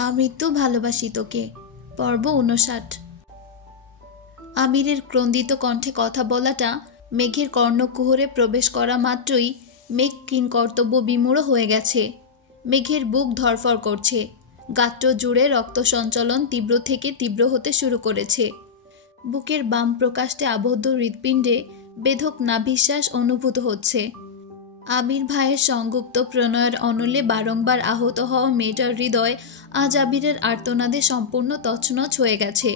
আমৃত্যু ভালোবাসি তোকে। পর্ব ৫৯। আবিরের ক্রন্দিত কণ্ঠে কথা বলাটা মেঘের কর্ণকুহরে প্রবেশ করা মাত্রই মেঘ কিংকর্তব্য বিমূঢ় হয়ে গেছে। মেঘের বুক ধড়ফড় করছে, গাত্র জুড়ে রক্ত সঞ্চালন তীব্র থেকে তীব্র হতে শুরু করেছে। বুকের বাম প্রকাষ্টে আবদ্ধ হৃৎপিণ্ডে বেধক নাভিশ্বাস অনুভূত হচ্ছে। আবির ভাইয়ের সংগুপ্ত প্রণয়ের অনলে বারংবার আহত হওয়া মেয়েটার হৃদয় আজ আবিরের আর্তনাদে সম্পূর্ণ তছনছ হয়ে গেছে।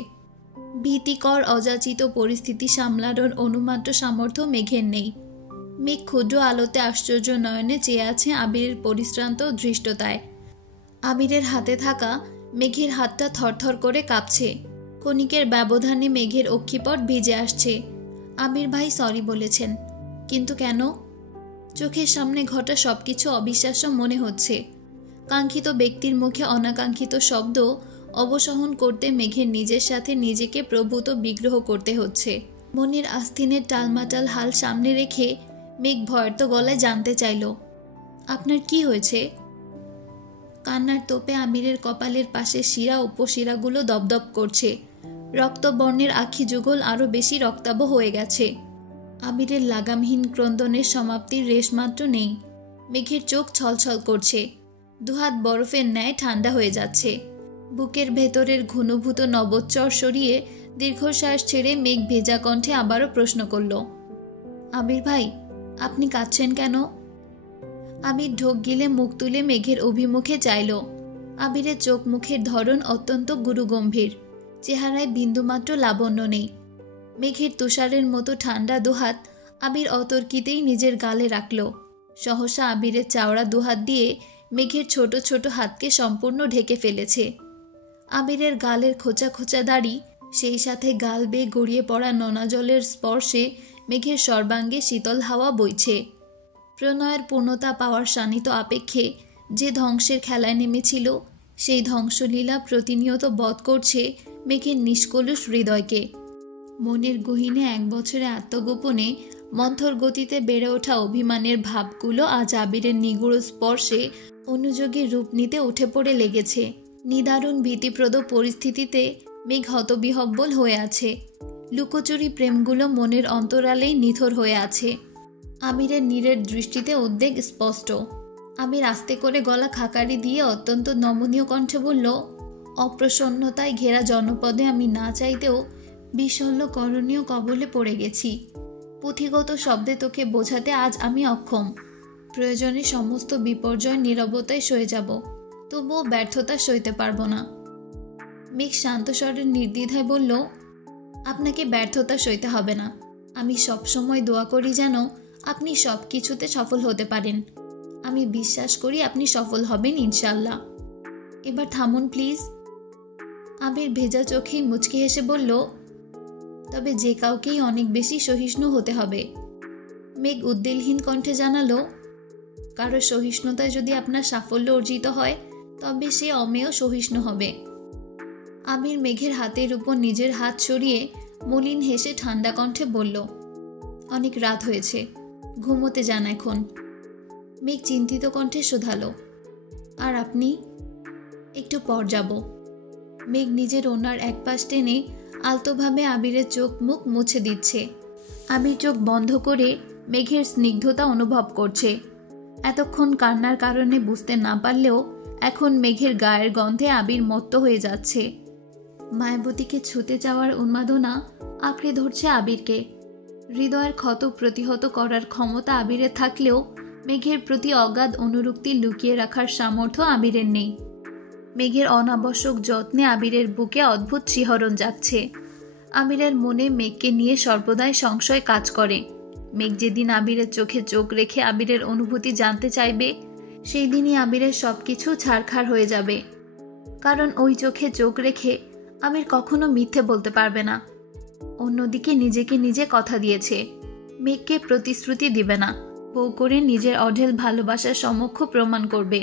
ভীতিকর অযাচিত পরিস্থিতি সামলানোর অনুমাত্র সামর্থ্য মেঘের নেই। মেঘ ক্ষুদ্র আলোতে আশ্চর্য নয়নে চেয়ে আছে আবিরের পরিশ্রান্ত ধৃষ্টতায়। আবিরের হাতে থাকা মেঘের হাতটা থরথর করে কাঁপছে। ক্ষণিকের ব্যবধানে মেঘের অক্ষিপট ভিজে আসছে। আবির ভাই সরি বলেছেন, কিন্তু কেন? চোখের সামনে ঘটা সবকিছু অবিশ্বাস্য মনে হচ্ছে। কাঙ্ক্ষিত ব্যক্তির মুখে অনাকাঙ্ক্ষিত শব্দ অবসহন করতে মেঘের নিজের সাথে নিজেকে প্রভূত বিগ্রহ করতে হচ্ছে। মনির আস্তিনের টালমাটাল হাল সামনে রেখে মেঘ ভয়ার্ত গলায় জানতে চাইল, আপনার কি হয়েছে? কান্নার তোপে আমিরের কপালের পাশে শিরা উপশিরাগুলো দপদপ করছে। রক্তবর্ণের আখি যুগল আরও বেশি রক্তাভ হয়ে গেছে। আবিরের লাগামহীন ক্রন্দনের সমাপ্তির রেশমাত্র নেই। মেঘের চোখ ছলছল করছে, দুহাত বরফের ন্যায় ঠান্ডা হয়ে যাচ্ছে। বুকের ভেতরের ঘনীভূত নবোচ্চর সরিয়ে দীর্ঘশ্বাস ছেড়ে মেঘ ভেজা কণ্ঠে আবারও প্রশ্ন করল, আবির ভাই, আপনি কাঁদছেন কেন? আবির ঢোক গিলে মুখ তুলে মেঘের অভিমুখে চাইল। আবিরের চোখ মুখের ধরন অত্যন্ত গুরুগম্ভীর, চেহারায় বিন্দুমাত্র লাবণ্য নেই। মেঘের তুষারের মতো ঠান্ডা দুহাত আবির অতর্কিতেই নিজের গালে রাখল। সহসা আবিরের চাওড়া দুহাত দিয়ে মেঘের ছোট ছোট হাতকে সম্পূর্ণ ঢেকে ফেলেছে। আবিরের গালের খোঁচা খোঁচা দাড়ি, সেই সাথে গাল বেয়ে গড়িয়ে পড়া নোনা জলের স্পর্শে মেঘের সর্বাঙ্গে শীতল হাওয়া বইছে। প্রণয়ের পূর্ণতা পাওয়ার শানিত আপেক্ষে যে ধ্বংসের খেলায় নেমেছিল, সেই ধ্বংসলীলা প্রতিনিয়ত বধ করছে মেঘের নিষ্কলুষ হৃদয়কে। মনের গহীনে ১ বছরে আত্মগোপনে মন্থর গতিতে বেড়ে ওঠা অভিমানের ভাবগুলো আজ আবিরের নিগুড় স্পর্শে অনুযোগী রূপ নিতে উঠে পড়ে লেগেছে। নিদারুণ ভীতিপ্রদ পরিস্থিতিতে মেঘ হতবিহব্বল হয়ে আছে। লুকোচুরি প্রেমগুলো মনের অন্তরালেই নিথর হয়ে আছে। আবিরের নীরের দৃষ্টিতে উদ্বেগ স্পষ্ট। আবির আস্তে করে গলা খাকারি দিয়ে অত্যন্ত নমনীয় কণ্ঠে বলল, অপ্রসন্নতায় ঘেরা জনপদে আমি না চাইতেও বিষল্য করণীয় কবলে পড়ে গেছি। পুঁথিগত শব্দে তোকে বোঝাতে আজ আমি অক্ষম। প্রয়োজনে সমস্ত বিপর্যয় নীরবতায় সয়ে যাব, তবুও ব্যর্থতা সইতে পারবো না। মেঘ শান্ত স্বরের নির্দ্বিধায় বলল, আপনাকে ব্যর্থতা সইতে হবে না। আমি সবসময় দোয়া করি যেন আপনি সব কিছুতে সফল হতে পারেন। আমি বিশ্বাস করি আপনি সফল হবেন ইনশাল্লাহ। এবার থামুন প্লিজ। আবির ভেজা চোখেই মুচকি হেসে বলল, তবে যে কাউকেই অনেক বেশি সহিষ্ণু হতে হবে। মেঘ উদ্বেগহীন কণ্ঠে জানালো, কারো সহিষ্ণুতায় যদি আপনার সাফল্য অর্জিত হয়, তবে সে অমেয় সহিষ্ণু হবে। আবির মেঘের হাতের উপর নিজের হাত সরিয়ে মলিন হেসে ঠান্ডা কণ্ঠে বলল, অনেক রাত হয়েছে, ঘুমোতে যান এখন। মেঘ চিন্তিত কণ্ঠে শোধালো, আর আপনি? একটু পর যাব। মেঘ নিজের ওনার এক পাশ টেনে আলতোভাবে আবিরের চোখ মুখ মুছে দিচ্ছে। আবির চোখ বন্ধ করে মেঘের স্নিগ্ধতা অনুভব করছে। এতক্ষণ কান্নার কারণে বুঝতে না পারলেও এখন মেঘের গায়ের গন্ধে আবির মত্ত হয়ে যাচ্ছে। মায়াবতীকে ছুতে যাওয়ার উন্মাদনা আঁকড়ে ধরছে আবিরকে। হৃদয়ের ক্ষত প্রতিহত করার ক্ষমতা আবিরের থাকলেও মেঘের প্রতি অগাধ অনুরক্তি লুকিয়ে রাখার সামর্থ্য আবিরের নেই। মেঘের অনাবশ্যক যত্নে আবিরের বুকে অদ্ভুত শিহরণ যাচ্ছে। আবিরের মনে মেঘকে নিয়ে সর্বদাই সংশয় কাজ করে। মেঘ যেদিন আবিরের চোখে চোখ রেখে আবিরের অনুভূতি জানতে চাইবে, সেই দিনই আবিরের সবকিছু ছারখার হয়ে যাবে। কারণ ওই চোখে চোখ রেখে আবির কখনো মিথ্যে বলতে পারবে না। অন্যদিকে নিজেকে নিজে কথা দিয়েছে, মেঘকে প্রতিশ্রুতি দিবে না, বউ করে নিজের অঢেল ভালোবাসার সমক্ষ প্রমাণ করবে।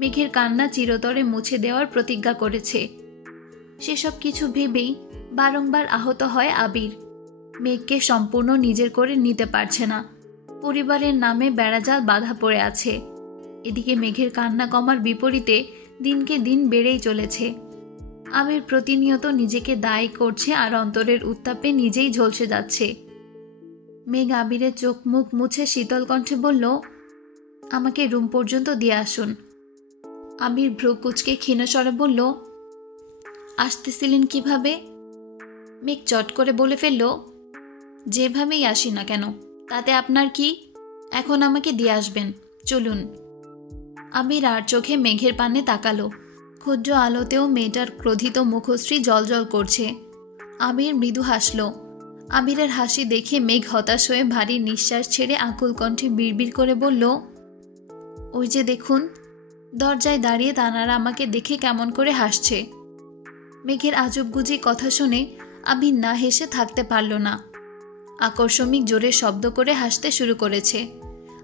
মেঘের কান্না চিরতরে মুছে দেওয়ার প্রতিজ্ঞা করেছে। সেসব কিছু ভেবেই বারংবার আহত হয় আবির। মেঘকে সম্পূর্ণ নিজের করে নিতে পারছে না। পরিবারের নামে বেড়াজাল বাঁধা পড়ে আছে। এদিকে মেঘের কান্না কমার বিপরীতে দিনকে দিন বেড়েই চলেছে। আবির প্রতিনিয়ত নিজেকে দায়ী করছে আর অন্তরের উত্তাপে নিজেই ঝলসে যাচ্ছে। মেঘ আবিরের চোখ মুখ মুছে শীতল কণ্ঠে বলল, আমাকে রুম পর্যন্ত দিয়ে আসুন। আবির ভ্রু কুচকে ক্ষীণস্বরে বলল, আসতেছিলেন কিভাবে? মেঘ চট করে বলে ফেলল, যেভাবেই আসি না কেন তাতে আপনার কি? এখন আমাকে দিয়ে আসবেন, চলুন। আবির আর চোখে মেঘের পানে তাকালো। ক্ষুদ্র আলোতেও মেয়েটার ক্রোধিত মুখশ্রী জলজল করছে। আবির মৃদু হাসল। আবিরের হাসি দেখে মেঘ হতাশ হয়ে ভারী নিঃশ্বাস ছেড়ে আকুল কণ্ঠে বিড়বিড় করে বলল, ওই যে দেখুন, দরজায় দাঁড়িয়ে তানারা আমাকে দেখে কেমন করে হাসছে। মেঘের আজবগুজি কথা শুনে আবির না হেসে থাকতে পারল না। আকর্ষণিক জোরে শব্দ করে হাসতে শুরু করেছে।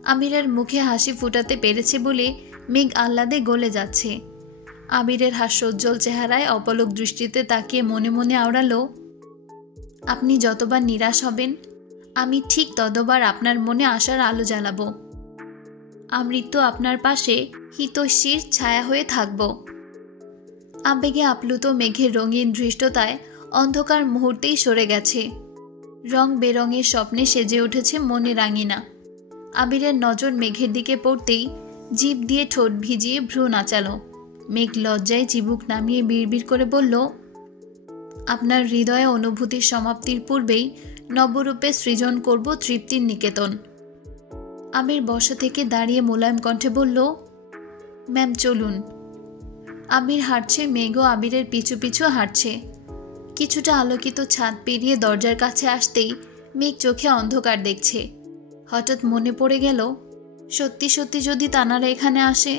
আবিরের মুখে হাসি ফুটাতে পেরেছে বলে মেঘ আহ্লাদে গলে যাচ্ছে। আবিরের হাস্যোজ্জ্বল চেহারায় অপলক দৃষ্টিতে তাকিয়ে মনে মনে আওড়ালো, আপনি যতবার নিরাশ হবেন আমি ঠিক ততবার আপনার মনে আশার আলো জ্বালাবো। আমৃত্যু আপনার পাশে হিতৈষীর ছায়া হয়ে থাকব। আবেগে আপ্লুত মেঘের রঙিন ধৃষ্টতায় অন্ধকার মুহূর্তেই সরে গেছে। রং বেরঙের স্বপ্নে সেজে উঠেছে মনে রাঙিনা। আবিরের নজর মেঘের দিকে পড়তেই জিভ দিয়ে ঠোঁট ভিজিয়ে ভ্রু নাচালো। মেঘ লজ্জায় চিবুক নামিয়ে বিড়বিড় করে বলল, আপনার হৃদয়ে অনুভূতির সমাপ্তির পূর্বেই নবরূপে সৃজন করব তৃপ্তির নিকেতন। আবির বসা থেকে দাঁড়িয়ে মোলায়েম কণ্ঠে বলল, ম্যাম চলুন। আবির হাঁটছে, মেঘও আবিরের পিছু পিছু হাঁটছে। কিছুটা আলোকিত ছাদ পেরিয়ে দরজার কাছে আসতেই মেঘ চোখে অন্ধকার দেখছে। হঠাৎ মনে পড়ে গেল, সত্যি সত্যি যদি তানারা এখানে আসে।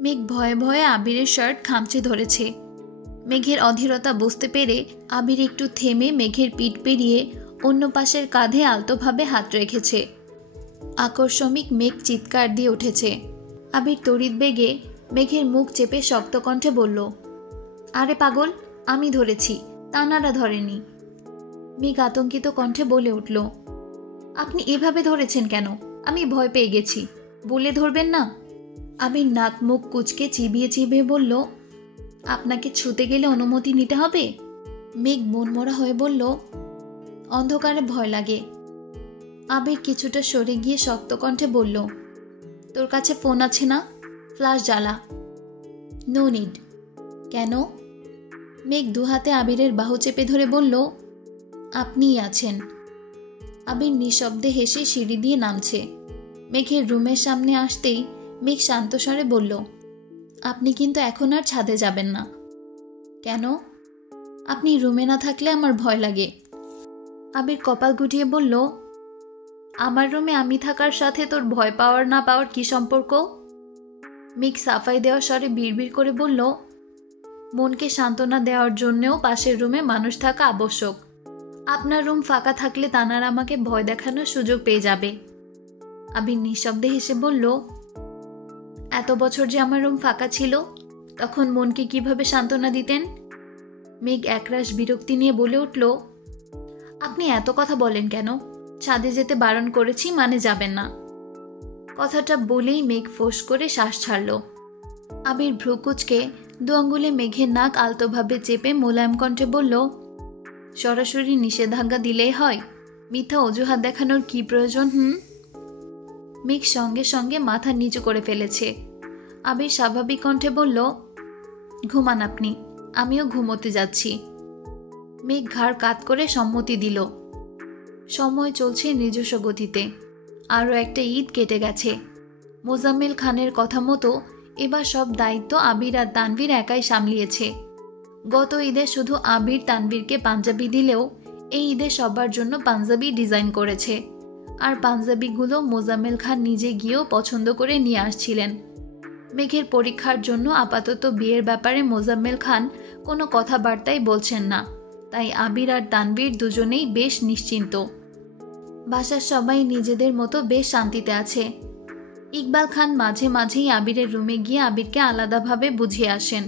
মেঘ ভয়ে ভয়ে আবিরের শার্ট খামচে ধরেছে। মেঘের অধীরতা বুঝতে পেরে আবির একটু থেমে মেঘের পিঠ পেরিয়ে অন্য পাশের কাঁধে আলতোভাবে হাত রেখেছে। আকর্ষণিক মেঘ চিৎকার দিয়ে উঠেছে। আবির তড়িৎ বেগে মেঘের মুখ চেপে শক্ত কণ্ঠে বলল, আরে পাগল, আমি ধরেছি, তানারা ধরেনি। মেঘ আতঙ্কিত কণ্ঠে বলে উঠল, আপনি এভাবে ধরেছেন কেন? আমি ভয় পেয়ে গেছি, বলে ধরবেন না? আবির নাক মুখ কুচকে চিবিয়ে চিবিয়ে বলল, আপনাকে ছুতে গেলে অনুমতি নিতে হবে? মেঘ মনমরা হয়ে বলল, অন্ধকারে ভয় লাগে। আবির কিছুটা সরে গিয়ে শক্ত কণ্ঠে বলল, তোর কাছে ফোন আছে না? ফ্ল্যাশ জ্বালা। No need. কেন? মেঘ দুহাতে আবিরের বাহু চেপে ধরে বলল, আপনিই আছেন। আবির নিঃশব্দে হেসে সিঁড়ি দিয়ে নামছে। মেঘের রুমের সামনে আসতেই মেঘ শান্ত স্বরে বলল, আপনি কিন্তু এখন আর ছাদে যাবেন না। কেন? আপনি রুমে না থাকলে আমার ভয় লাগে। আবির কপাল গুটিয়ে বলল, আমার রুমে আমি থাকার সাথে তোর ভয় পাওয়ার না পাওয়ার কি সম্পর্ক? মেঘ সাফাই দেওয়ার স্বরে বিড়বিড় করে বলল, মনকে সান্ত্বনা দেওয়ার জন্যেও পাশের রুমে মানুষ থাকা আবশ্যক। আপনার রুম ফাঁকা থাকলে তানারা আমাকে ভয় দেখানোর সুযোগ পেয়ে যাবে। আবির নিঃশব্দে হেসে বলল, এত বছর যে আমার রুম ফাঁকা ছিল, তখন মনকে কিভাবে সান্ত্বনা দিতেন? মেঘ একরাশ বিরক্তি নিয়ে বলে উঠল, আপনি এত কথা বলেন কেন? ছাদে যেতে বারণ করেছি মানে যাবেন না। কথাটা বলেই মেঘ ফোঁস করে শ্বাস ছাড়ল। আবির ভ্রু কুচকে দু আঙ্গুলে মেঘের নাক আলতোভাবে চেপে মোলায়েম কণ্ঠে বলল, সরাসরি নিষেধাজ্ঞা দিলেই হয়, মিথ্যা অজুহাত দেখানোর কি প্রয়োজন? মেঘ সঙ্গে সঙ্গে মাথা নিচু করে ফেলেছে। আবির স্বাভাবিক কণ্ঠে বলল, ঘুমান আপনি, আমিও ঘুমোতে যাচ্ছি। মেঘ ঘাড় কাত করে সম্মতি দিল। সময় চলছে নিজস্ব গতিতে। আরও একটা ঈদ কেটে গেছে। মোজাম্মেল খানের কথা মতো এবার সব দায়িত্ব আবির আর তানভীর একাই সামলিয়েছে। গত ঈদে শুধু আবির তানভীরকে পাঞ্জাবি দিলেও এই ঈদে সবার জন্য পাঞ্জাবি ডিজাইন করেছে। আর পাঞ্জাবিগুলো মোজাম্মেল খান নিজে গিয়েও পছন্দ করে নিয়ে আসছিলেন। মেঘের পরীক্ষার জন্য আপাতত বিয়ের ব্যাপারে মোজাম্মেল খান কোনো কথাবার্তাই বলছেন না, তাই আবির আর তানভীর দুজনেই বেশ নিশ্চিন্ত। বাসার সবাই নিজেদের মতো বেশ শান্তিতে আছে। ইকবাল খান মাঝে মাঝেই আবিরের রুমে গিয়ে আবিরকে আলাদাভাবে বুঝিয়ে আসেন।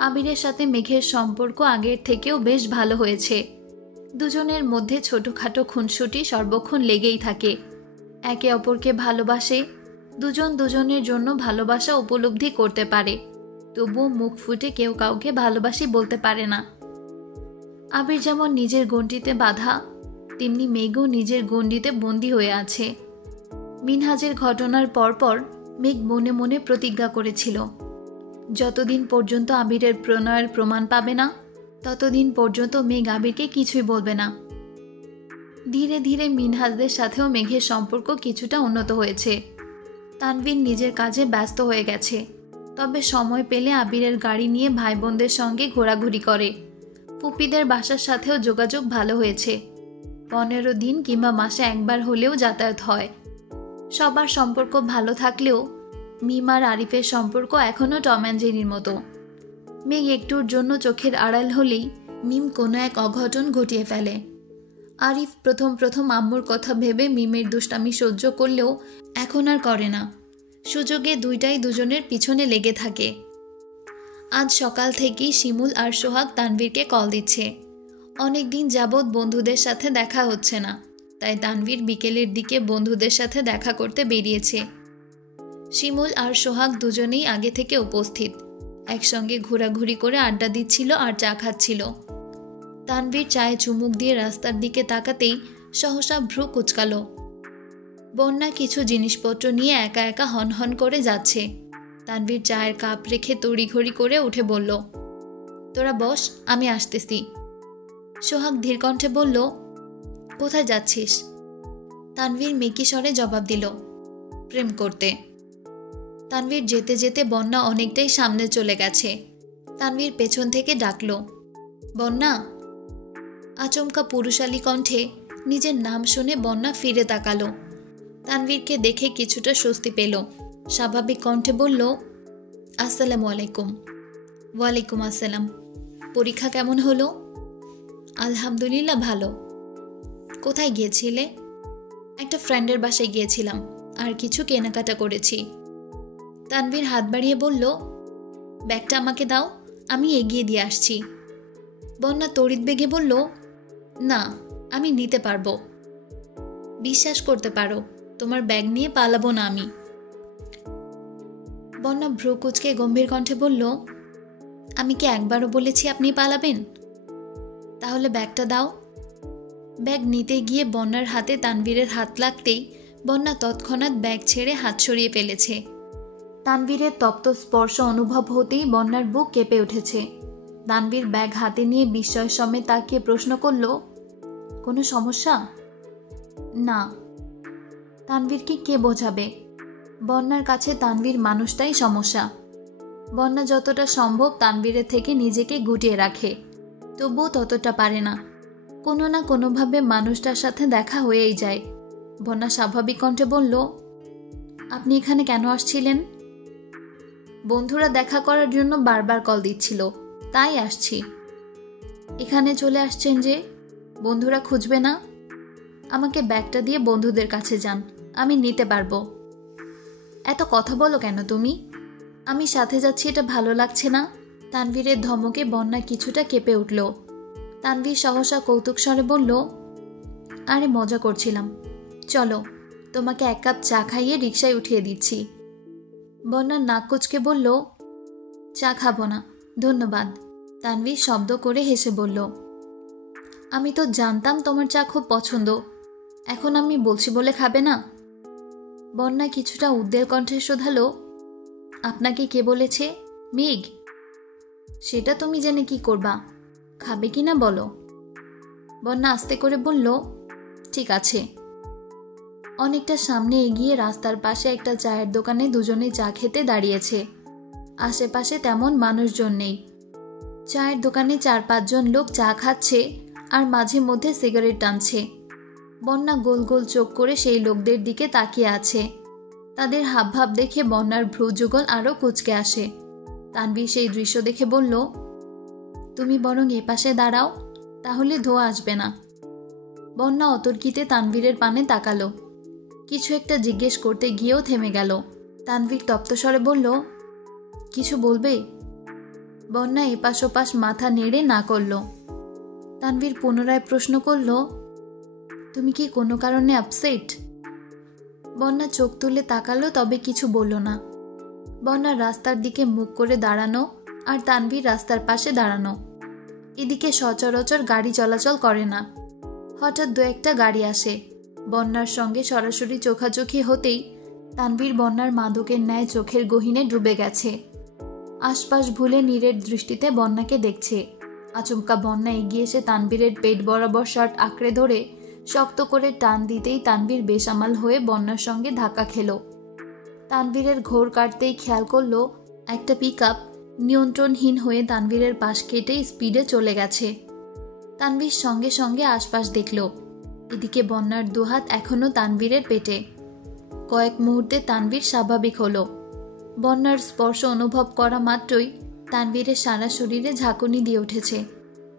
আবিরের সাথে মেঘের সম্পর্ক আগের থেকেও বেশ ভালো হয়েছে। দুজনের মধ্যে ছোটখাটো খুনসুটি সর্বক্ষণ লেগেই থাকে। একে অপরকে ভালোবাসে, দুজন দুজনের জন্য ভালোবাসা উপলব্ধি করতে পারে। তবুও মুখ ফুটে কেউ কাউকে ভালোবাসি বলতে পারে না। আবির যেমন নিজের গণ্ডিতে বাঁধা, তেমনি মেঘও নিজের গণ্ডিতে বন্দী হয়ে আছে। মিনহাজের ঘটনার পরপর মেঘ মনে মনে প্রতিজ্ঞা করেছিল, যতদিন পর্যন্ত আবিরের প্রণয়ের প্রমাণ পাবে না ততদিন পর্যন্ত মেঘ আবিরকে কিছুই বলবে না। ধীরে ধীরে মিনহাজদের সাথেও মেঘের সম্পর্ক কিছুটা উন্নত হয়েছে। তানভীর নিজের কাজে ব্যস্ত হয়ে গেছে, তবে সময় পেলে আবিরের গাড়ি নিয়ে ভাই বোনদের সঙ্গে ঘোরাঘুরি করে। ফুপিদের বাসার সাথেও যোগাযোগ ভালো হয়েছে। 15 দিন কিংবা মাসে একবার হলেও যাতায়াত হয়। সবার সম্পর্ক ভালো থাকলেও মিম আর আরিফের সম্পর্ক এখনও টম অ্যান্ড জেরির মতো। মেঘ একটুর জন্য চোখের আড়াল হলেই মিম কোনো এক অঘটন ঘটিয়ে ফেলে। আরিফ প্রথম প্রথম আম্মুর কথা ভেবে মিমের দুষ্টামি সহ্য করলেও এখন আর করে না। সুযোগে দুইটাই দুজনের পিছনে লেগে থাকে। আজ সকাল থেকেই শিমুল আর সোহাগ তানভীরকে কল দিচ্ছে। অনেক দিন যাবৎ বন্ধুদের সাথে দেখা হচ্ছে না, তাই তানভীর বিকেলের দিকে বন্ধুদের সাথে দেখা করতে বেরিয়েছে। শিমুল আর সোহাগ দুজনেই আগে থেকে উপস্থিত, একসঙ্গে ঘোরাঘুরি করে আড্ডা দিচ্ছিল আর চা খাচ্ছিল। তানভীর চায়ে চুমুক দিয়ে রাস্তার দিকে তাকাতেই সহসা ভ্রু কুচকালো। বন্যা কিছু জিনিসপত্র নিয়ে একা একা হনহন করে যাচ্ছে। তানভীর চায়ের কাপ রেখে তড়িঘড়ি করে উঠে বলল, তোরা বস, আমি আসতেছি। সোহাগ ধীর কণ্ঠে বলল, কোথায় যাচ্ছিস? তানভীর মেকি স্বরে জবাব দিল, প্রেম করতে। তানভীর যেতে যেতে বন্যা অনেকটাই সামনে চলে গেছে। তানভীর পেছন থেকে ডাকল, বন্যা। আচমকা পুরুষালী কণ্ঠে নিজের নাম শুনে বন্যা ফিরে তাকালো। তানভীরকে দেখে কিছুটা স্বস্তি পেল। স্বাভাবিক কণ্ঠে বলল, আসসালামু আলাইকুম। ওয়ালাইকুম আসসালাম। পরীক্ষা কেমন হলো? আলহামদুলিল্লাহ ভালো। কোথায় গিয়েছিলে? একটা ফ্রেন্ডের বাসায় গিয়েছিলাম, আর কিছু কেনাকাটা করেছি। তানভীর হাত বাড়িয়ে বলল, ব্যাগটা আমাকে দাও, আমি এগিয়ে দিয়ে আসছি। বন্যা তড়িৎ বেগে বলল, না, আমি নিতে পারবো। বিশ্বাস করতে পারো, তোমার ব্যাগ নিয়ে পালাবো না আমি। বন্যা ভ্রু কুচকে গম্ভীর কণ্ঠে বলল, আমি কি একবারও বলেছি আপনি পালাবেন? তাহলে ব্যাগটা দাও। ব্যাগ নিতে গিয়ে বন্যার হাতে তানভীরের হাত লাগতেই বন্যা তৎক্ষণাৎ ব্যাগ ছেড়ে হাত সরিয়ে ফেলেছে। তানভীরের তপ্ত স্পর্শ অনুভব হতেই বন্যার বুক কেঁপে উঠেছে। তানভীর ব্যাগ হাতে নিয়ে বিস্ময় সমেত তাকিয়ে প্রশ্ন করল, কোনো সমস্যা? না। তানভীরকে কে বোঝাবে? বন্যার কাছে তানভীর মানুষটাই সমস্যা। বন্যা যতটা সম্ভব তানভীরের থেকে নিজেকে গুটিয়ে রাখে, তবুও ততটা পারে না। কোনো না কোনোভাবে মানুষটার সাথে দেখা হয়েই যায়। বন্যা স্বাভাবিক কণ্ঠে বলল, আপনি এখানে কেন আসছিলেন? বন্ধুরা দেখা করার জন্য বারবার কল দিচ্ছিল, তাই আসছি। এখানে চলে আসছেন যে, বন্ধুরা খুঁজবে না? আমাকে ব্যাগটা দিয়ে বন্ধুদের কাছে যান, আমি নিতে পারবো। এত কথা বলো কেন তুমি? আমি সাথে যাচ্ছি, এটা ভালো লাগছে না? তানভীরের ধমকে বন্যা কিছুটা কেঁপে উঠল। তানভীর সহসা কৌতুক স্বরে বলল, আরে মজা করছিলাম, চলো তোমাকে 1 কাপ চা খাইয়ে রিকশায় উঠিয়ে দিচ্ছি। বন্যা নাক কুচকে বলল, চা খাবো না, ধন্যবাদ। তানভীর শব্দ করে হেসে বলল, আমি তো জানতাম তোমার চা খুব পছন্দ, এখন আমি বলছি বলে খাবে না? বন্যা কিছুটা উদ্বেগ কণ্ঠে শোধালো, আপনাকে কে বলেছে? মেঘ। সেটা তুমি জেনে কি করবা? খাবে কি না বলো। বন্যা আস্তে করে বলল, ঠিক আছে। অনেকটা সামনে এগিয়ে রাস্তার পাশে একটা চায়ের দোকানে দুজনে চা খেতে দাঁড়িয়েছে। আশেপাশে তেমন মানুষজন নেই। চায়ের দোকানে 4-5 জন লোক চা খাচ্ছে আর মাঝে মধ্যে সিগারেট টানছে। বন্যা গোল গোল চোখ করে সেই লোকদের দিকে তাকিয়ে আছে। তাদের হাবভাব দেখে বন্যার ভ্রুযুগল আরও কুঁচকে আসে। তানভীর সেই দৃশ্য দেখে বলল, তুমি বরং এ পাশে দাঁড়াও, তাহলে ধোঁয়া আসবে না। বন্যা অতর্কিতে তানভীরের পানে তাকালো। কিছু একটা জিজ্ঞেস করতে গিয়েও থেমে গেল। তানভীর তপ্তস্বরে বলল, কিছু বলবে? বন্যা এপাশ ওপাশ মাথা নেড়ে না করল। তানভীর পুনরায় প্রশ্ন করল, তুমি কি কোনো কারণে আপসেট? বন্যা চোখ তুলে তাকালো, তবে কিছু বলল না। বন্যা রাস্তার দিকে মুখ করে দাঁড়ানো আর তানভীর রাস্তার পাশে দাঁড়ানো। এদিকে সচরাচর গাড়ি চলাচল করে না। হঠাৎ দু একটা গাড়ি আসে। বন্যার সঙ্গে সরাসরি চোখাচোখি হতেই তানভীর বন্যার মাদকের ন্যায় চোখের গহীনে ডুবে গেছে। আশপাশ ভুলে নীরের দৃষ্টিতে বন্যাকে দেখছে। আচমকা বন্যা এগিয়ে এসে তানভীরের পেট বরাবর শার্ট আঁকড়ে ধরে শক্ত করে টান দিতেই তানভীর বেসামাল হয়ে বন্যার সঙ্গে ধাক্কা খেল। তানভীরের ঘোর কাটতেই খেয়াল করল একটা পিকআপ নিয়ন্ত্রণহীন হয়ে তানভীরের পাশ কেটে স্পিডে চলে গেছে। তানভীর সঙ্গে সঙ্গে আশপাশ দেখল। এদিকে বন্যার দুহাত এখনো তানভীরের পেটে। কয়েক মুহূর্তে তানভীর স্বাভাবিক হলো। বন্যার স্পর্শ অনুভব করা মাত্রই তানভীরের সারা শরীরে ঝাঁকুনি দিয়ে উঠেছে।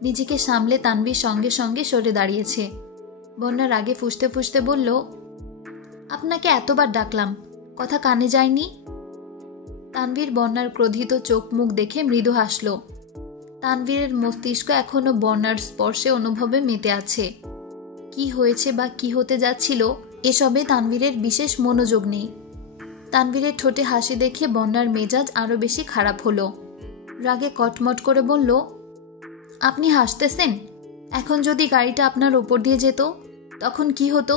নিজেকে সামলে তানভীর সঙ্গে সঙ্গে সরে দাঁড়িয়েছে। বন্যার আগে ফুঁসতে ফুঁসতে বলল, আপনাকে এতবার ডাকলাম, কথা কানে যায়নি? তানভীর বন্যার ক্রোধিত চোখ মুখ দেখে মৃদু হাসল। তানভীরের মস্তিষ্ক এখনো বন্যার স্পর্শে অনুভবে মেতে আছে। কি হয়েছে বা কি হতে যাচ্ছিল এসবে তানভীরের বিশেষ মনোযোগ নেই। তানভীরের ঠোঁটে হাসি দেখে বন্যার মেজাজ আরো বেশি খারাপ হলো। রাগে কটমট করে বলল, আপনি হাসতেছেন? এখন যদি গাড়িটা আপনার উপর দিয়ে যেত তখন কি হতো?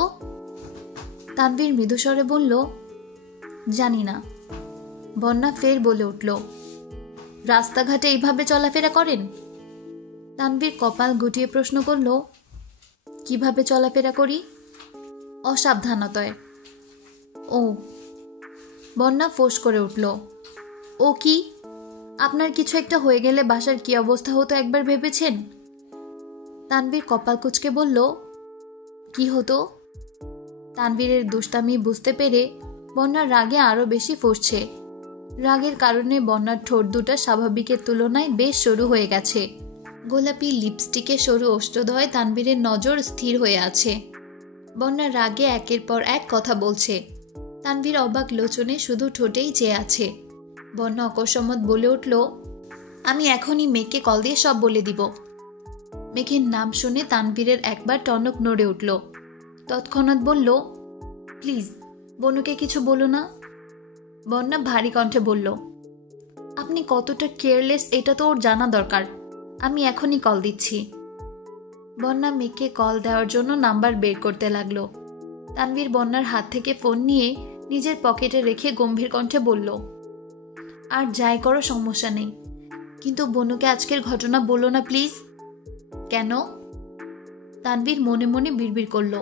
তানভীর মৃদুস্বরে বলল, জানি না। বন্যা ফের বলে উঠল, রাস্তাঘাটে এইভাবে চলাফেরা করেন? তানভীর কপাল গুটিয়ে প্রশ্ন করল, কিভাবে চলাফেরা করি? অসাবধানতায়। ও। বন্যা ফোঁস করে উঠল, ও কি? আপনার কিছু একটা হয়ে গেলে বাসার কি অবস্থা হতো একবার ভেবেছেন? তানভীর কপাল কুঁচকে বলল, কি হতো? তানভীরের দুষ্টামি বুঝতে পেরে বন্যার রাগে আরো বেশি ফুঁসছে। রাগের কারণে বন্যার ঠোঁট দুটা স্বাভাবিকের তুলনায় বেশ সরু হয়ে গেছে। গোলাপি লিপস্টিকে সরু ওষ্ঠদ্বয়ে তানভীরের নজর স্থির হয়ে আছে। বন্যার রাগে একের পর এক কথা বলছে। তানভীর অবাক লোচনে শুধু ঠোঁটেই চেয়ে আছে। বন্যা অকস্মাৎ বলে উঠল, আমি এখনই মেঘকে কল দিয়ে সব বলে দিব। মেঘের নাম শুনে তানভীরের একবার টনক নড়ে উঠল। তৎক্ষণাৎ বলল, প্লিজ বনুকে কিছু বলো না। বন্যা ভারী কণ্ঠে বলল, আপনি কতটা কেয়ারলেস এটা তো ওর জানা দরকার। আমি এখনই কল দিচ্ছি। বন্যা মেঘকে কল দেওয়ার জন্য নাম্বার বের করতে লাগলো। তানভীর বন্যার হাত থেকে ফোন নিয়ে নিজের পকেটে রেখে গম্ভীর কণ্ঠে বলল, আর যাই করো সমস্যা নেই, কিন্তু বনুকে আজকের ঘটনা বলো না প্লিজ। কেন? তানভীর মনে মনে বিড়বিড় করল,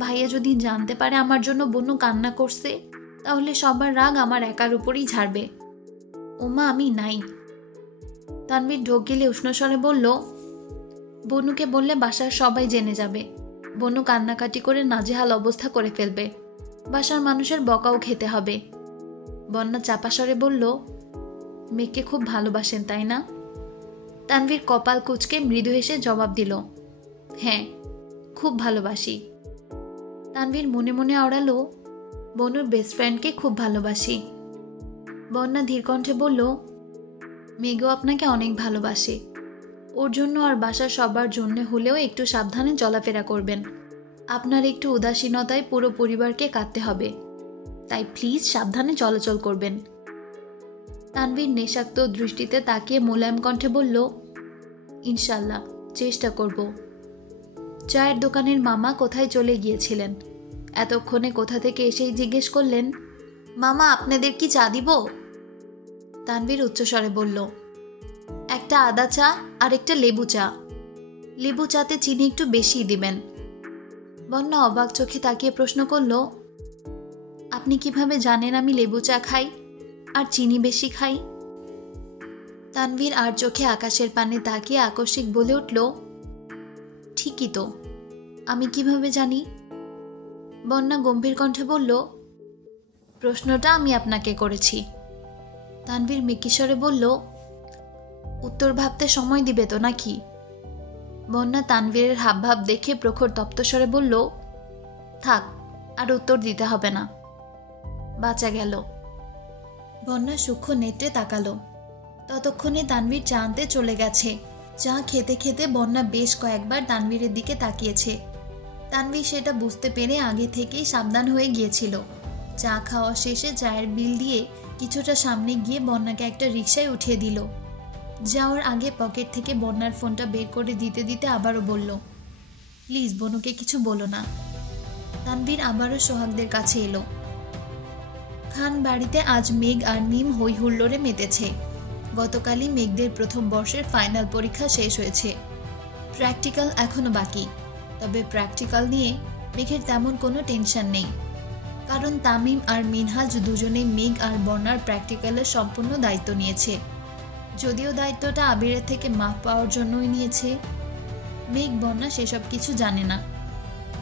ভাইয়া যদি জানতে পারে আমার জন্য বনু কান্না করছে তাহলে সবার রাগ আমার একার উপরই ঝাড়বে। ওমা আমি নাই। তানভীর ঢোক গিলে উষ্ণস্বরে বলল, বনুকে বললে বাসার সবাই জেনে যাবে। বনু কান্নাকাটি করে নাজেহাল অবস্থা করে ফেলবে। বাসার মানুষের বকাও খেতে হবে। বন্যা চাপা স্বরে বলল, মেয়েকে খুব ভালোবাসেন তাই না? তানভীর কপাল কুঁচকে মৃদু হেসে জবাব দিল, হ্যাঁ খুব ভালোবাসি। তানভীর মনে মনে আওড়ালো, বনুর বেস্ট ফ্রেন্ডকে খুব ভালোবাসি। বন্যা ধীর কণ্ঠে বলল, মেঘও আপনাকে অনেক ভালোবাসে। ওর জন্য আর বাসার সবার জন্য হলেও একটু সাবধানে চলাফেরা করবেন। আপনার একটু উদাসীনতায় পুরো পরিবারকে কাটতে হবে, তাই প্লিজ সাবধানে চলাচল করবেন। তানভীর নেশাক্ত দৃষ্টিতে তাকিয়ে মোলায়েম কণ্ঠে বলল, ইনশাল্লাহ চেষ্টা করব। চায়ের দোকানের মামা কোথায় চলে গিয়েছিলেন। এতক্ষণে কোথা থেকে এসেই জিজ্ঞেস করলেন, মামা আপনাদের কি চা দিব? তানভীর উচ্চস্বরে বলল, একটা আদা চা আর একটা লেবু চা। লেবু চাতে চিনি একটু বেশি দিবেন। বন্যা অবাক চোখে তাকিয়ে প্রশ্ন করল, আপনি কিভাবে জানেন আমি লেবু চা খাই আর চিনি বেশি খাই? তানভীর আর চোখে আকাশের পানে তাকিয়ে আকস্মিক বলে উঠল, ঠিকই তো, আমি কিভাবে জানি? বন্যা গম্ভীর কণ্ঠে বলল, প্রশ্নটা আমি আপনাকে করেছি। তানভীর মিকিস্বরে বলল, উত্তর ভাবতে সময় দিবে তো নাকি? বন্যা তানভীরের হাবভাব দেখে প্রখর তপ্তস্বরে বলল, থাক আর উত্তর দিতে হবে না। বাঁচা গেল। বন্যা সূক্ষ্ম নেত্রে তাকালো। ততক্ষণে তানভীর চা আনতে চলে গেছে। চা খেতে খেতে বন্যা বেশ কয়েকবার তানভীরের দিকে তাকিয়েছে। তানভীর সেটা বুঝতে পেরে আগে থেকেই সাবধান হয়ে গিয়েছিল। চা খাওয়া শেষে চায়ের বিল দিয়ে কিছুটা সামনে গিয়ে বন্যাকে একটা রিকশায় উঠিয়ে দিল। যাওয়ার আগে পকেট থেকে বন্যার ফোনটা বের করে দিতে দিতে আবারও বলল, প্লিজ বনুকে কিছু বলো না। তানভীর আবারও সোহাগদের কাছে এলো। খান বাড়িতে আজ মেঘ আর মিম হই হুল্লোড়ে মেতেছে। গতকালই মেঘদের প্রথম বর্ষের ফাইনাল পরীক্ষা শেষ হয়েছে। প্র্যাকটিক্যাল এখনো বাকি, তবে প্র্যাকটিক্যাল নিয়ে মেঘের তেমন কোনো টেনশন নেই, কারণ তামিম আর মিনহাজ দুজনেই মেঘ আর বন্যার প্র্যাকটিক্যালের সম্পূর্ণ দায়িত্ব নিয়েছে। যদিও দায়িত্বটা আবিরের থেকে মাপ পাওয়ার জন্যই নিয়েছে। মেঘ বন্যা সেসব কিছু জানে না।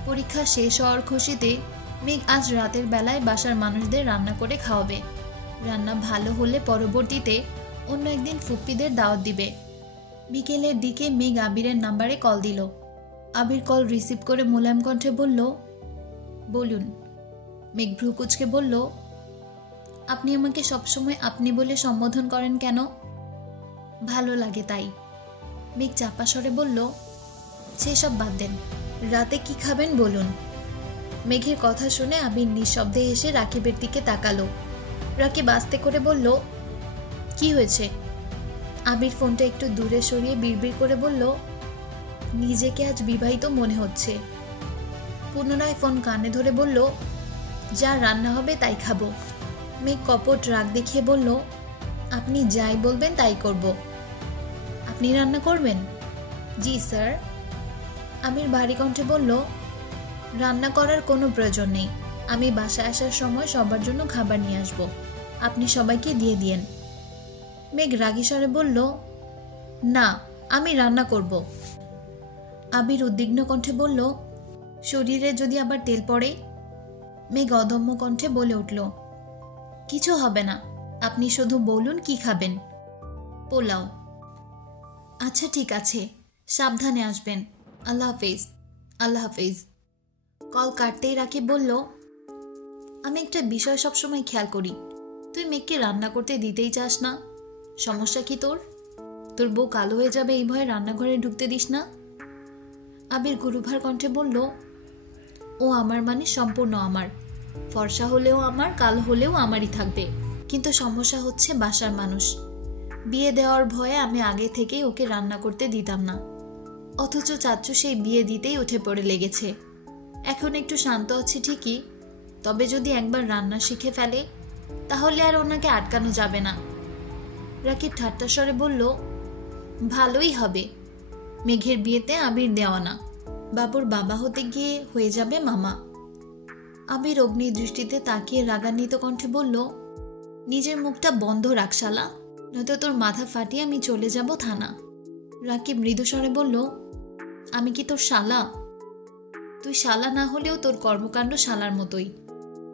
পরীক্ষা শেষ হওয়ার খুশিতে মেঘ আজ রাতের বেলায় বাসার মানুষদের রান্না করে খাওয়াবে। রান্না ভালো হলে পরবর্তীতে অন্য একদিন ফুপ্পিদের দাওয়াত দিবে। বিকেলের দিকে মেঘ আবিরের নাম্বারে কল দিল। আবির কল রিসিভ করে মোলায়েম কণ্ঠে বলল, বলুন। মেঘ ভ্রু কুঁচকে বলল, আপনি আমাকে সবসময় আপনি বলে সম্বোধন করেন কেন? ভালো লাগে তাই। মেঘ চাপা স্বরে বলল, সেসব বাদ দেন, রাতে কি খাবেন বলুন। মেঘের কথা শুনে আবির নিঃশব্দে এসে রাকিবের দিকে তাকালো। রাকিব আস্তে করে বলল, কি হয়েছে? আবির ফোনটা একটু দূরে সরিয়ে বিড়বিড় করে বলল, নিজেকে আজ বিবাহিত মনে হচ্ছে। পুনরায় ফোন কানে ধরে বলল, যা রান্না হবে তাই খাবো। মেঘ কপট রাগ দেখিয়ে বলল, আপনি যাই বলবেন তাই করব। আপনি রান্না করবেন? জি স্যার। আবির ভারী কণ্ঠে বলল, রান্না করার কোনো প্রয়োজন নেই, আমি বাসায় আসার সময় সবার জন্য খাবার নিয়ে আসব, আপনি সবাইকে দিয়ে দিয়েন। মেঘ রাগী স্বরে বলল, না, আমি রান্না করব। আবির উদ্বিগ্ন কণ্ঠে বলল, শরীরে যদি আবার তেল পড়ে? মেঘ অদম্য কণ্ঠে বলে উঠল, কিছু হবে না, আপনি শুধু বলুন কি খাবেন। পোলাও। আচ্ছা ঠিক আছে, সাবধানে আসবেন। আল্লাহ হাফেজ। আল্লাহ হাফেজ। কল কাটতেই রাকিব বলল, আমি একটা বিষয় সবসময় খেয়াল করি, তুই মেঘকে রান্না করতে দিতেই চাস না। সমস্যা কি তোর? তোর বউ কালো হয়ে যাবে এই ভয়ে রান্নাঘরে ঢুকতে দিস না। আবির গুরুভার কণ্ঠে বলল, ও আমার মানে সম্পূর্ণ আমার, ফর্সা হলেও আমার, কালো হলেও আমারই থাকবে। কিন্তু সমস্যা হচ্ছে বাসার মানুষ। বিয়ে দেওয়ার ভয়ে আমি আগে থেকেই ওকে রান্না করতে দিতাম না, অথচ চাচ্চু সেই বিয়ে দিতেই উঠে পড়ে লেগেছে। এখন একটু শান্ত আছে ঠিকই, তবে যদি একবার রান্না শিখে ফেলে তাহলে আর ওনাকে আটকানো যাবে না। রাকিব ঠাট্টা স্বরে বলল, ভালোই হবে, মেঘের বিয়েতে আবির দেওয়ানা, বাবুর বাবা হতে গিয়ে হয়ে যাবে মামা। আবির অগ্নি দৃষ্টিতে তাকিয়ে রাগান্বিত কণ্ঠে বলল, নিজের মুখটা বন্ধ রাখ শালা, নয়তো তোর মাথা ফাটিয়ে আমি চলে যাব থানা। রাকিব মৃদু স্বরে বলল, আমি কি তোর শালা? তুই শালা না হলেও তোর কর্মকাণ্ড শালার মতোই,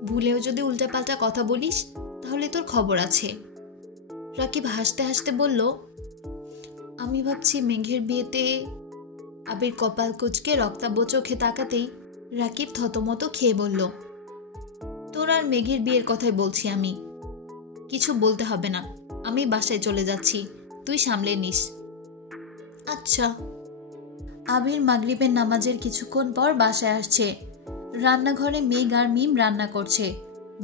ভুলেও যদি উল্টাপাল্টা কথা বলিস তাহলে তোর খবর আছে। রাকিব হাসতে হাসতে বলল, আমি ভাবছি মেঘের বিয়েতে। আবির কপাল কুঁচকে রক্তাভ চোখে তাকাতেই রাকিব থতমত খেয়ে বলল, তোর আর মেঘের বিয়ের কথাই বলছি আমি। কিছু বলতে হবে না, আমি বাসায় চলে যাচ্ছি, তুই সামলে নিস। আচ্ছা। আবির মাগরিবের নামাজের কিছুক্ষণ পর বাসায় আসছে। রান্নাঘরে মেঘ আর মিম রান্না করছে।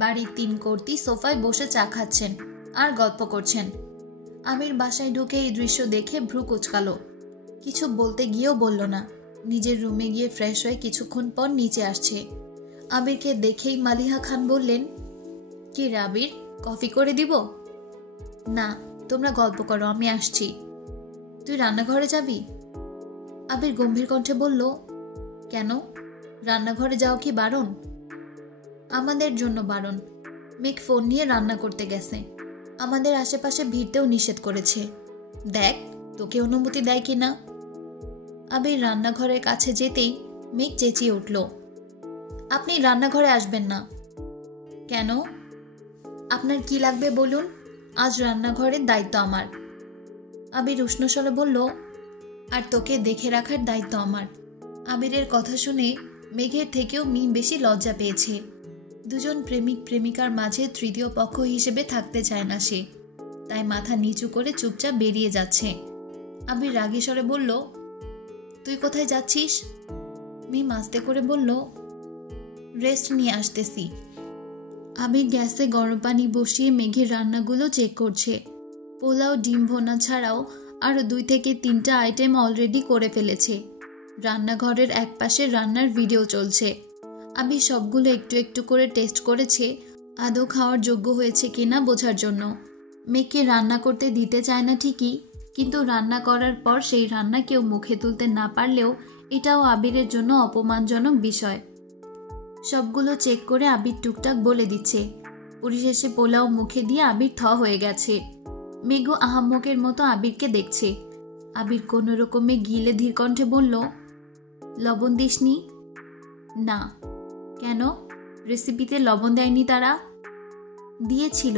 বাড়ির 3 কর্তি সোফায় বসে চা খাচ্ছেন আর গল্প করছেন। আবির বাসায় ঢুকে এই দৃশ্য দেখে ভ্রু কুঁচকালো। কিছু বলতে গিয়েও বলল না। নিজের রুমে গিয়ে ফ্রেশ হয়ে কিছুক্ষণ পর নিচে আসছে। আবিরকে দেখেই মালিহা খান বললেন, কি রে আবির, কফি করে দিব? না, তোমরা গল্প করো, আমি আসছি। তুই রান্নাঘরে যাবি? আবির গম্ভীর কণ্ঠে বলল, কেন, রান্নাঘরে যাও কি বারণ? আমাদের জন্য বারণ। মেঘ ফোন নিয়ে রান্না করতে গেছে, আমাদের আশেপাশে ভিড়তেও নিষেধ করেছে। দেখ তোকে অনুমতি দেয় কিনা। আবির রান্নাঘরের কাছে যেতেই মেঘ চেঁচিয়ে উঠল, আপনি রান্নাঘরে আসবেন না। কেন? আপনার কি লাগবে বলুন, আজ রান্নাঘরের দায়িত্ব আমার। আবির উষ্ণ স্বরে বলল, আর তোকে দেখে রাখার দায়িত্ব আমার। আবিরের কথা শুনে মেঘের থেকেও মিম বেশি লজ্জা পেয়েছে। দুজন প্রেমিক প্রেমিকার মাঝে তৃতীয় পক্ষ হিসেবে থাকতে চায় না সে, তাই মাথা নিচু করে চুপচাপ বেরিয়ে যাচ্ছে। আবির রাগী স্বরে বলল, তুই কোথায় যাচ্ছিস? মিম আস্তে করে বলল, রেস্ট নিয়ে আসতেছি। আবির গ্যাসে গরম পানি বসিয়ে মেঘের রান্নাগুলো চেক করছে। পোলাও, ডিম ভোনা ছাড়াও আরও 2 থেকে 3টা আইটেম অলরেডি করে ফেলেছে। রান্নাঘরের একপাশে রান্নার ভিডিও চলছে। আবির সবগুলো একটু একটু করে টেস্ট করেছে আদৌ খাওয়ার যোগ্য হয়েছে কিনা বোঝার জন্য। মেঘকে রান্না করতে দিতে চায় না ঠিকই, কিন্তু রান্না করার পর সেই রান্না কেউ মুখে তুলতে না পারলেও এটাও আবিরের জন্য অপমানজনক বিষয়। সবগুলো চেক করে আবির টুকটাক বলে দিচ্ছে। পরিশেষে পোলাও মুখে দিয়ে আবির থ হয়ে গেছে। মেঘও আহাম্মকের মতো আবিরকে দেখছে। আবির কোনো রকমে গিলে ধীর কণ্ঠে বলল, লবণ দিসনি? না। কেন? রেসিপিতে লবণ দেয়নি তারা? দিয়েছিল।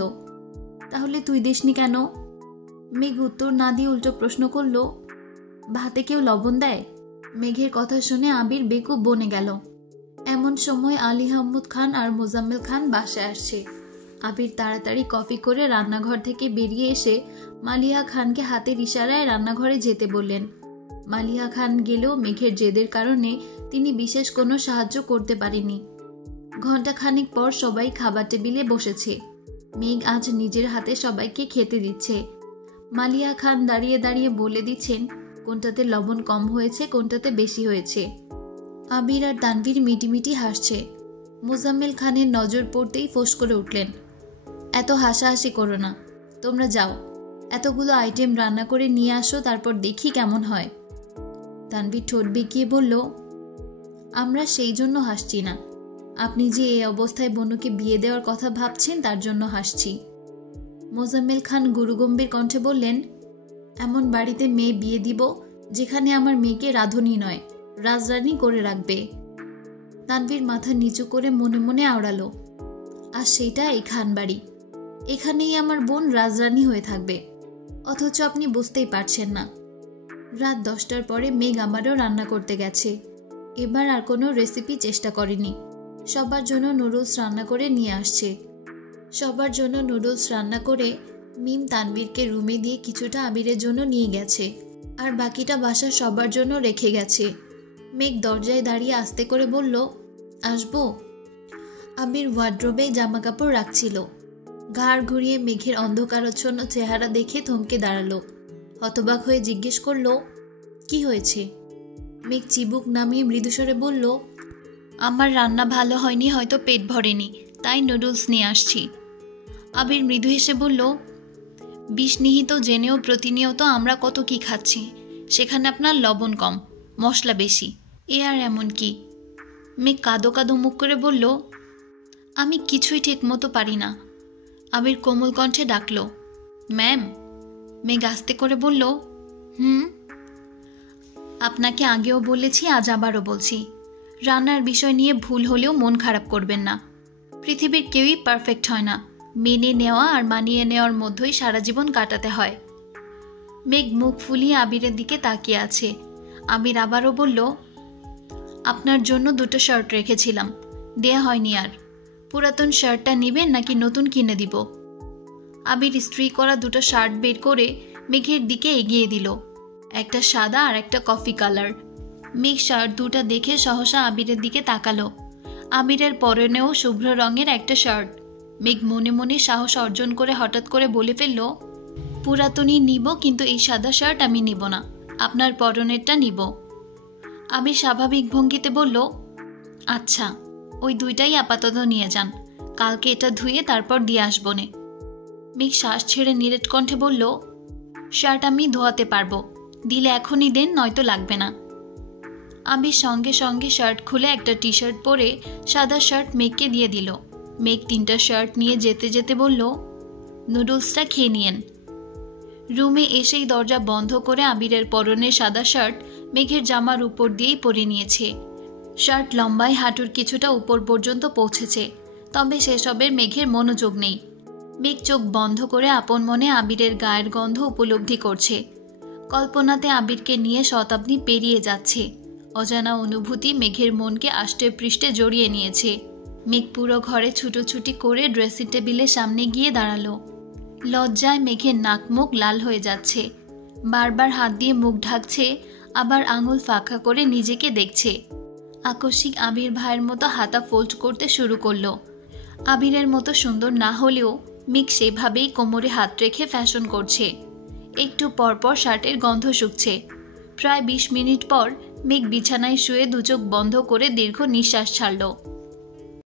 তাহলে তুই দিসনি কেন? মেঘ উত্তর না দিয়ে উল্টো প্রশ্ন করল, ভাতে কেউ লবণ দেয়? মেঘের কথা শুনে আবির বেকুব বনে গেল। এমন সময় আলী আহমদ খান আর মোজাম্মেল খান বাসায় আসছে। আবির তাড়াতাড়ি কফি করে রান্নাঘর থেকে বেরিয়ে এসে মালিহা খানকে হাতের ইশারায় রান্নাঘরে যেতে বললেন। মালিহা খান গেলেও মেঘের জেদের কারণে তিনি বিশেষ কোনো সাহায্য করতে পারেনি। ঘণ্টাখানেক পর সবাই খাবার টেবিলে বসেছে। মেঘ আজ নিজের হাতে সবাইকে খেতে দিচ্ছে। মালিহা খান দাঁড়িয়ে দাঁড়িয়ে বলে দিচ্ছেন কোনটাতে লবণ কম হয়েছে, কোনটাতে বেশি হয়েছে। আবির আর তানভীর মিটিমিটি হাসছে। মোজাম্মেল খানের নজর পড়তেই ফোঁস করে উঠলেন, এত হাসাহাসি করো না, তোমরা যাও, এতগুলো আইটেম রান্না করে নিয়ে আসো, তারপর দেখি কেমন হয়। তানভীর ঠোঁট বেঁকিয়ে বলল, আমরা সেই জন্য হাসছি না, আপনি যে এই অবস্থায় বনুকে বিয়ে দেওয়ার কথা ভাবছেন তার জন্য হাসছি। মোজাম্মেল খান গুরুগম্ভীর কণ্ঠে বললেন, এমন বাড়িতে মেয়ে বিয়ে দিব যেখানে আমার মেয়েকে রাধুনী নয়, রাজরানী করে রাখবে। তানভীর মাথা নিচু করে মনে মনে আওড়ালো, আর সেইটা এই খান বাড়ি, এখানেই আমার বোন রাজরানী হয়ে থাকবে, অথচ আপনি বুঝতেই পারছেন না। রাত 10টার পরে মেঘ আমারও রান্না করতে গেছে। এবার আর কোনো রেসিপি চেষ্টা করেনি। সবার জন্য নুডলস রান্না করে নিয়ে আসছে। সবার জন্য নুডলস রান্না করে মিম তানভীরকে রুমে দিয়ে কিছুটা আবিরের জন্য নিয়ে গেছে, আর বাকিটা বাসা সবার জন্য রেখে গেছে। মেঘ দরজায় দাঁড়িয়ে আস্তে করে বলল, আসবো? আবির ওয়ার্ড্রোবে জামা কাপড় রাখছিল। ঘাড় ঘুরিয়ে মেঘের অন্ধকারাচ্ছন্ন চেহারা দেখে থমকে দাঁড়ালো। হতবাক হয়ে জিজ্ঞেস করল, কি হয়েছে? মেঘ চিবুক নামিয়ে মৃদুস্বরে বলল, আমার রান্না ভালো হয়নি, হয়তো পেট ভরেনি, তাই নুডলস নিয়ে আসছি। আবির মৃদু হেসে বলল, বিষ নিহিত জেনেও প্রতিনিয়ত আমরা কত কি খাচ্ছি, সেখানে আপনার লবণ কম, মশলা বেশি, এ আর এমন কি? মেঘ কাঁদো কাঁদো মুখ করে বলল, আমি কিছুই ঠিক মতো পারি না। আবির কোমল কণ্ঠে ডাকল, ম্যাম। মেঘ আস্তে করে বলল, আপনাকে আগেও বলেছি, আজ আবারও বলছি, রান্নার বিষয় নিয়ে ভুল হলেও মন খারাপ করবেন না। পৃথিবীর কেউই পারফেক্ট হয় না, মেনে নেওয়া আর মানিয়ে নেওয়ার মধ্যেই সারা জীবন কাটাতে হয়। মেঘ মুখ ফুলিয়ে আবিরের দিকে তাকিয়ে আছে। আবির আবারও বলল, আপনার জন্য 2টো শার্ট রেখেছিলাম, দেয়া হয়নি আর। পুরাতন শার্টটা নেবেন নাকি নতুন কিনে দিব? আবির ইস্ত্রি করা 2টো শার্ট বের করে মেঘের দিকে এগিয়ে দিল, একটা সাদা আর একটা কফি কালার। মেঘ শার্ট 2টা দেখে সহসা আবিরের দিকে তাকালো। আবিরের পরনেও শুভ্র রঙের একটা শার্ট। মেঘ মনে মনে সাহস অর্জন করে হঠাৎ করে বলে ফেলল, পুরাতনই নিব, কিন্তু এই সাদা শার্ট আমি নিব না, আপনার পরনেরটা নিব। আবির স্বাভাবিক ভঙ্গিতে বলল, আচ্ছা, ওই 2টাই আপাতত নিয়ে যান, কালকে এটা ধুয়ে তারপর দিয়ে আসবো নে। মেঘ শ্বাস ছেড়ে নিরেট কণ্ঠে বলল, শার্ট আমি ধোয়াতে পারবো, দিলে এখনই দেন, নয়তো লাগবে না। আবির সঙ্গে সঙ্গে শার্ট খুলে একটা টি শার্ট পরে সাদা শার্ট মেঘকে দিয়ে দিল। মেঘ 3টা শার্ট নিয়ে যেতে যেতে বলল, নুডলসটা খেয়ে নিয়েন। রুমে এসেই দরজা বন্ধ করে আবিরের পরনের সাদা শার্ট মেঘের জামার উপর দিয়েই পরে নিয়েছে। শার্ট লম্বায় হাঁটুর কিছুটা উপর পর্যন্ত পৌঁছেছে, তবে সেসবের মেঘের মনোযোগ নেই। মেঘ চোখ বন্ধ করে আপন মনে আবিরের গায়ের গন্ধ উপলব্ধি করছে। কল্পনাতে আবিরকে নিয়ে শতাব্দী পেরিয়ে যাচ্ছে। অজানা অনুভূতি মেঘের মনকে আষ্টে পৃষ্ঠে জড়িয়ে নিয়েছে। মেঘ পুরো ঘরে ছুটোছুটি করে ড্রেসিং টেবিলের সামনে গিয়ে দাঁড়ালো। লজ্জায় মেঘের নাক মুখ লাল হয়ে যাচ্ছে। বারবার হাত দিয়ে মুখ ঢাকছে, আবার আঙুল ফাঁকা করে নিজেকে দেখছে। আকস্মিক আবির ভাইয়ের মতো হাতা ফোল্ড করতে শুরু করলো। আবিরের মতো সুন্দর না হলেও মেঘ সেভাবেই কোমরে হাত রেখে ফ্যাশন করছে। একটু পরপর শার্টের গন্ধ শুকছে। প্রায় 20 মিনিট পর মেঘ বিছানায় শুয়ে দুচোখ বন্ধ করে দীর্ঘ নিঃশ্বাস ছাড়ল।